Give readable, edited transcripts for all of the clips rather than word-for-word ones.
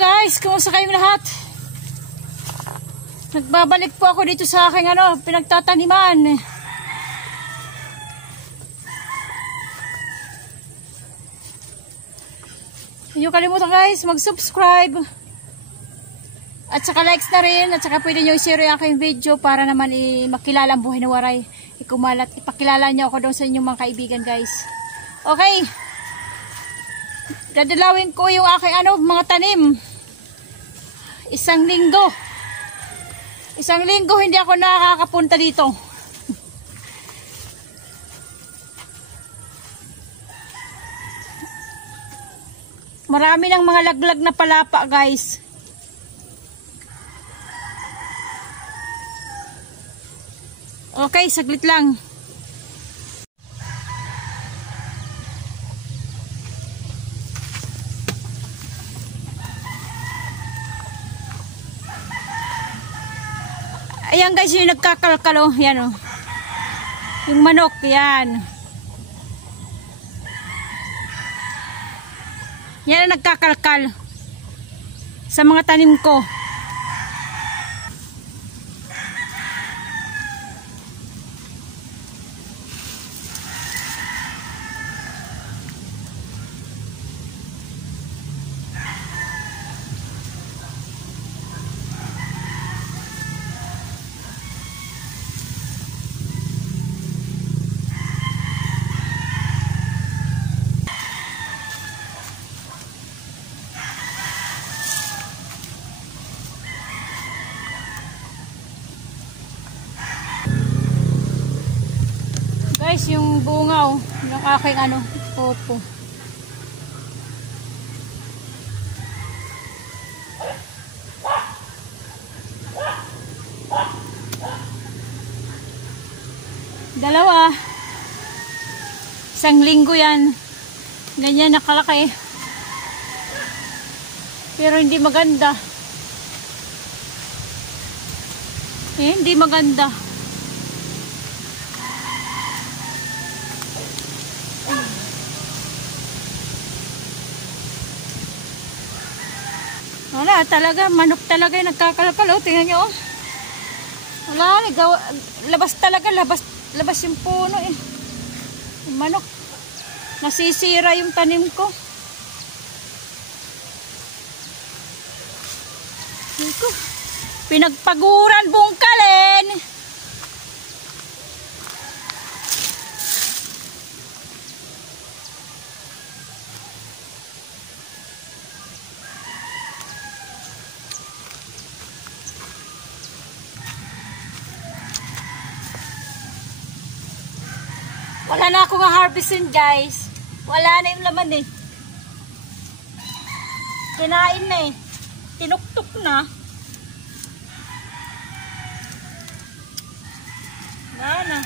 Guys, kumusta kayong lahat? Nagbabalik po ako dito sa aking pinagtataniman. Huwag kalimutan guys, mag-subscribe. At saka likes na rin. At saka pwede nyo i-share yung aking video para naman makilala ang buhay na waray. Ikumalat, ipakilala nyo ako doon sa inyong mga kaibigan guys. Okay. Dadalawin ko yung aking mga tanim. Isang linggo hindi ako nakakapunta dito. Marami ng mga laglag na palapa guys. Okay, saglit lang. Ayan guys, yung nagkakalkalo, yan oh. Yung manok, yan. Yan ang nagkakalkal sa mga tanim ko. Guys, yung bunga ng aking opo. Dalawa. Isang linggo yan. Ganyan nakalaki. Pero hindi maganda. Hindi maganda. Wala talaga, manok talaga yung nagkakalkal. Tingnan nyo oh. Wala, labas talaga, labas yung puno eh. Yung manok. Nasisira yung tanim ko. Pinagpaguran bungkalin. Wala na akong harvestin guys. Wala na yung laman eh. Kinain na eh. Tinuktok na. Wala na.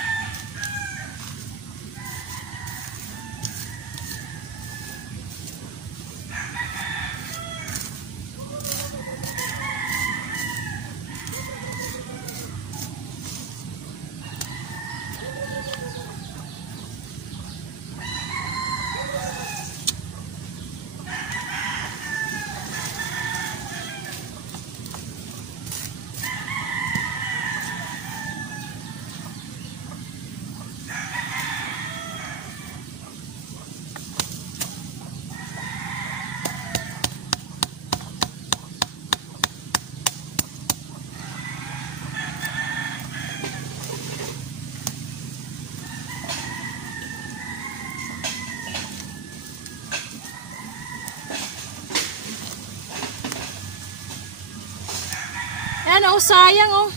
Ayan oh, sayang oh.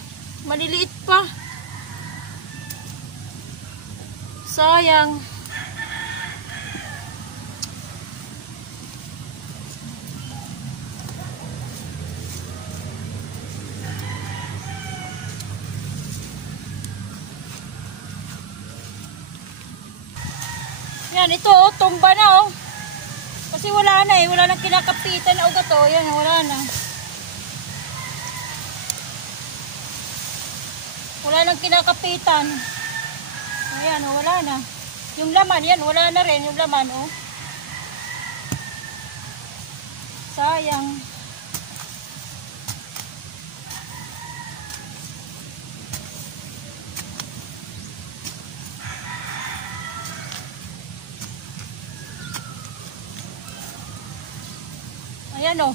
Maliliit pa. Sayang. Yan, ito oh, tumba na oh. Kasi wala na eh, wala nang kinakapitan na ugat oh. Yan, wala na. Wala nang kinakapitan. Ayan, oh, wala na. Yung laman, yan, wala na rin yung laman, oh. Sayang. Yan o.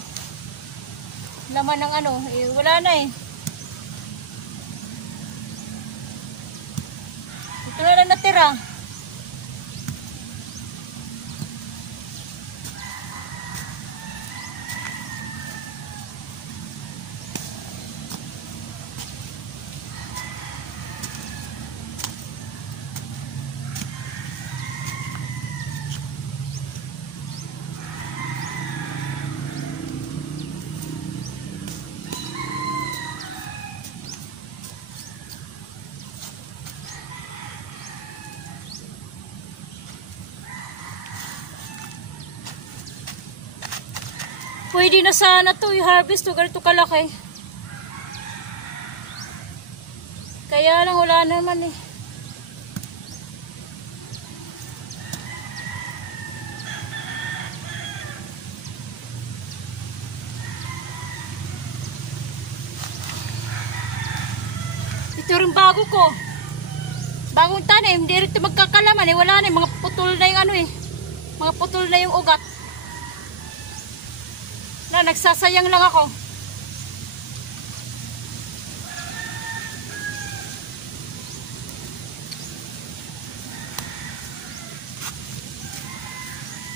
Laman ng ano, eh, wala na eh. Ito na lang natira. Pwede na sana to i-harvest to ganito kalaki. Kaya lang wala naman eh. Ito rin bago ko. Bagong tanim, hindi rin ito magkakalaman eh. Wala na eh, mga putol na yung ano eh. Mga putol na yung ugat. Na, nagsasayang lang ako.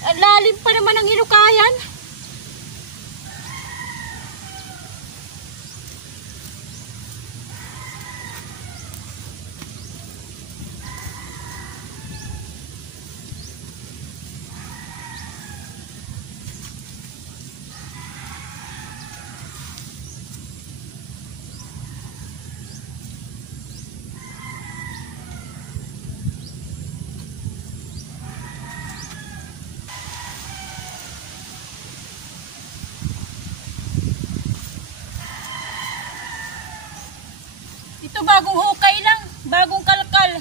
Ang lalim pa naman ng hinukayan. Ito bagong hukay lang, bagong kalkal.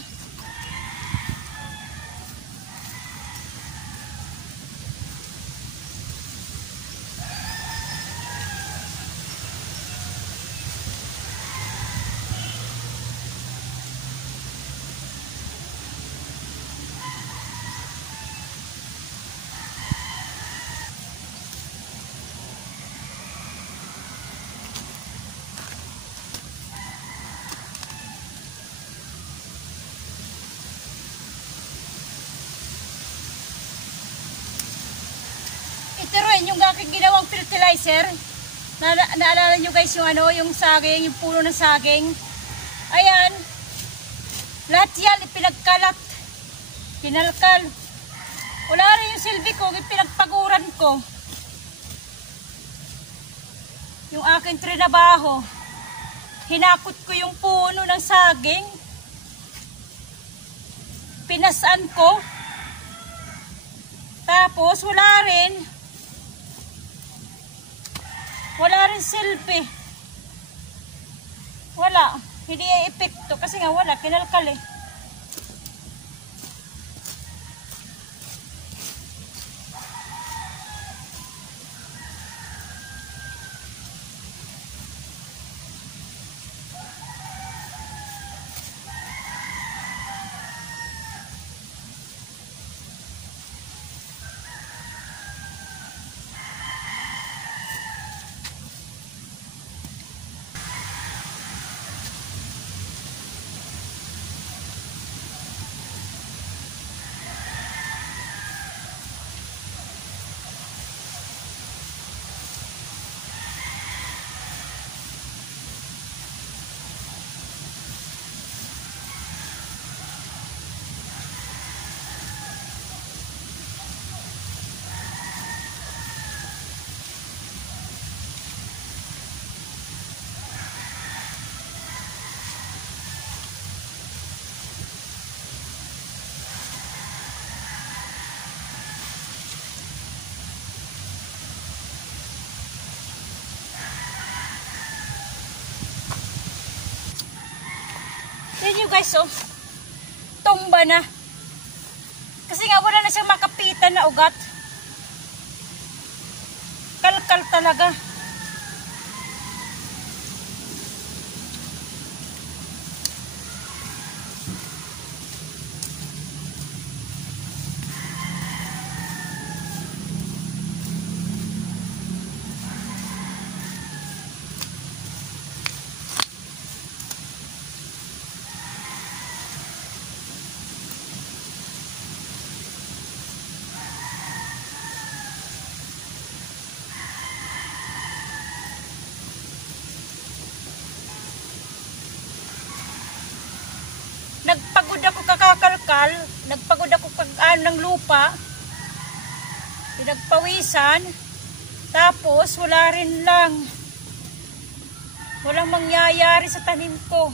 Ito rin yung aking ginawang fertilizer. Naalala nyo guys yung ano, yung saging, yung puno ng saging. Ayan. Lahat yan ipinagkalat. Pinalkal. Wala rin yung silbi ko, pinagpaguran ko. Yung aking trinabaho. Hinakot ko yung puno ng saging. Pinasan ko. Tapos wala rin silbi. Wala. Hindi epekto kasi nga wala. Kinalkal eh. Yan yung guys, oh. Tumba na. Kasi nga wala na siyang makapitan na ugat. Kalkal talaga. Nagpagod ako kakakalkal, nagpagod ako pag-ano ng lupa, pinagpawisan, tapos wala rin lang. Walang mangyayari sa tanim ko.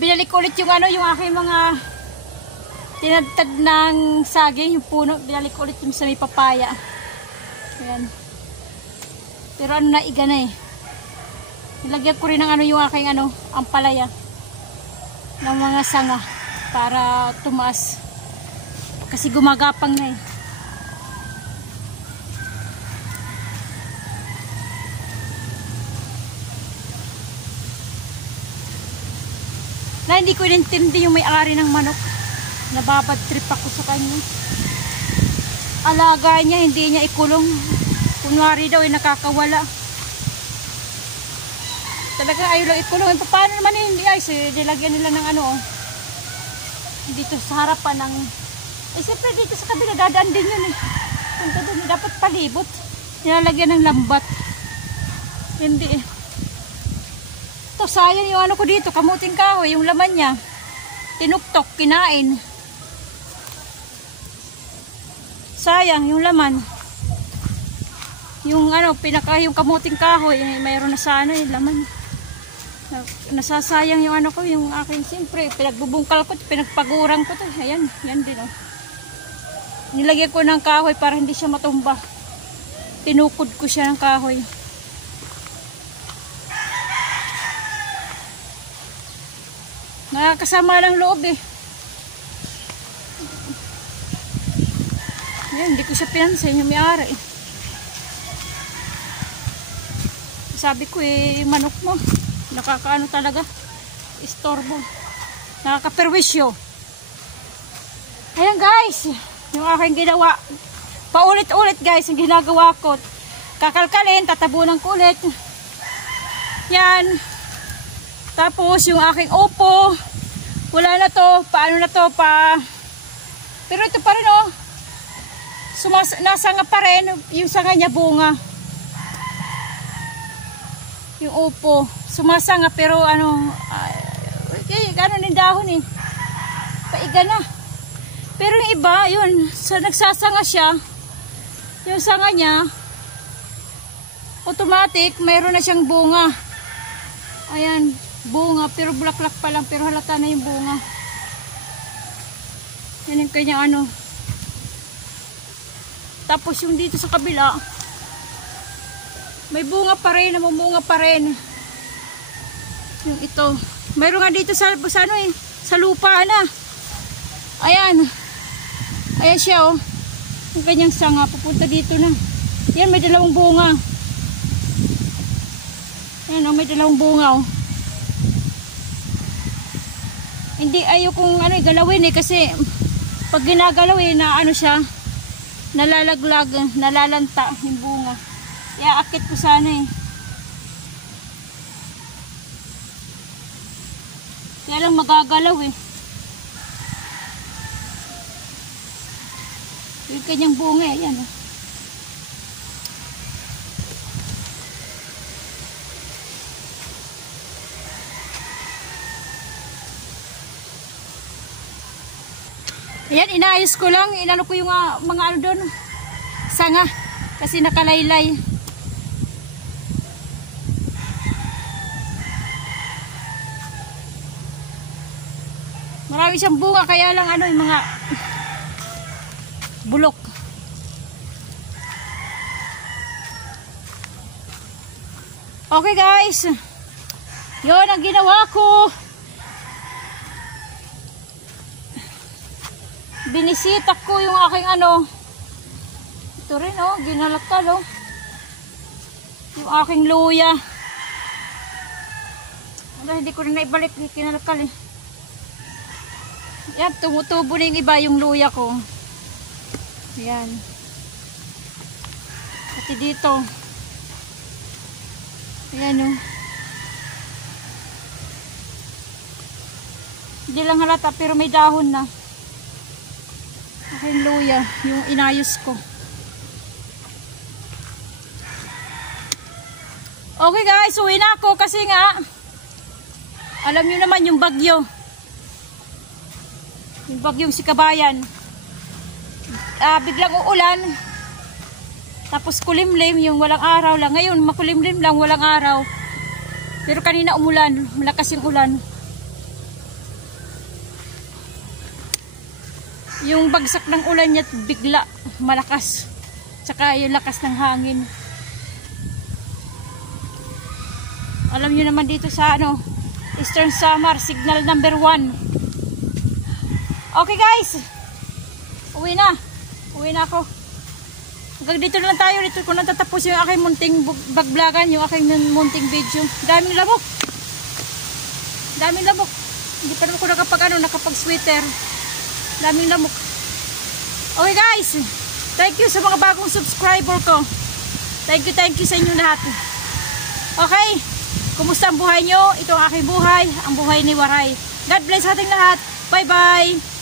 Binalik ulit yung ano, yung aking mga tinadtad ng saging, yung puno. Binalik ulit yung sa may papaya. Ayan. Pero ano na, iga na eh. Nilagyan ko rin ng ano yung aking ano, ampalaya. Ng mga sanga. Para tumaas. Kasi gumagapang na eh. Na hindi ko inintindi yung may-ari ng manok. Nababad trip ako sa kanya. Alaga niya, hindi niya ikulong. Kunwari daw ay nakakawala. Talaga ayaw lang ikulong. Paano naman hindi ay nilagyan nila ng ano dito sa harapan ng siyempre dito sa kabila dadaan din yun eh. Punta doon, dapat palibot. Nilalagyan ng lambat. Hindi eh. Ito, sayang yung ano ko dito, kamuting kahoy, yung laman niya. Tinuktok, kinain. Sayang yung laman. Yung ano, yung kamuting kahoy, mayroon na sana yung laman. Nasasayang yung ano ko, yung aking siyempre, pinagbubungkal ko, pinagpagurang ko to. Ayan, yan din oh. Nilagyan ko ng kahoy para hindi siya matumba. Tinukod ko siya ng kahoy. Nakakasama ng loob eh. Ayan, hindi ko siya pinansin yung may-ari eh. Sabi ko eh, manok mo. Nakakaano talaga. Istorbo. Nakakaperwisyo. Ayan guys. Yung aking ginawa. Paulit-ulit guys yung ginagawa ko. Kakalkalin, tatabunan ko ulit. Yan. Tapos yung aking upo. Wala na to. Paano na to pa. Pero ito pa rin oh. Nasanga pa rin. Yung sanga niya bunga. Yung upo. Sumasanga pero ano. Gano'n yung dahon eh. Paiga na. Pero yung iba, yun. Nagsasanga siya. Yung sanga niya. Automatic. Mayroon na siyang bunga. Ayan. Bunga, pero bulaklak pa lang, pero halata na yung bunga. Yan yung kanyang ano. Tapos yung dito sa kabila, may bunga pa rin, namumunga pa rin. Yung ito. Mayroon nga dito sa ano eh, sa lupa na. Ayan. Ayan siya oh. Yung kanyang sanga, pupunta dito na. Yan, may dalawang bunga. Ayan oh, may dalawang bunga oh. Hindi ayaw kong ano, galawin eh kasi pag ginagalaw eh na ano siya, nalalaglag, nalalanta yung bunga. Iaakit ko sana eh. Kaya lang magagalaw eh. Yung kanyang bunga eh, yan oh. Ayan, inaayos ko lang. Inano ko yung mga ano doon. Sanga. Kasi nakalaylay. Marami siyang bunga. Kaya lang ano yung mga bulok. Okay guys. Yun ang ginawa ko. Binisita ko yung aking ano. Ito rin oh, ginalakal oh. Yung aking luya. Hindi ko rin naibalik, kinalakal eh. Yan, tumutubo na yung iba yung luya ko. Yan. Pati dito. Ayan oh. Hindi lang halata pero may dahon na. Aking luya, yung inayos ko. Okay guys, uwi na ako kasi nga alam nyo naman yung bagyo. Yung bagyong si Kabayan. Biglang uulan. Tapos kulimlim, yung walang araw lang. Ngayon makulimlim lang, walang araw. Pero kanina umulan, malakas yung ulan. Yung bagsak ng ulan niya bigla malakas. Tsaka yung lakas ng hangin. Alam niyo naman dito sa ano, Eastern Samar, signal number 1. Okay guys. Uwi na. Uwi na ako. Hanggang dito na lang tayo. Dito ko natatapos yung aking munting bagvlogan, yung aking munting video. Daming lamok. Daming lamok. Hindi pa naman ako nakapag sweater. Daming lamok. Okay guys, thank you sa mga bagong subscriber ko. Thank you sa inyo lahat. Okay, kumusta ang buhay nyo? Ito ang aking buhay, ang buhay ni Waray. God bless ating lahat. Bye bye.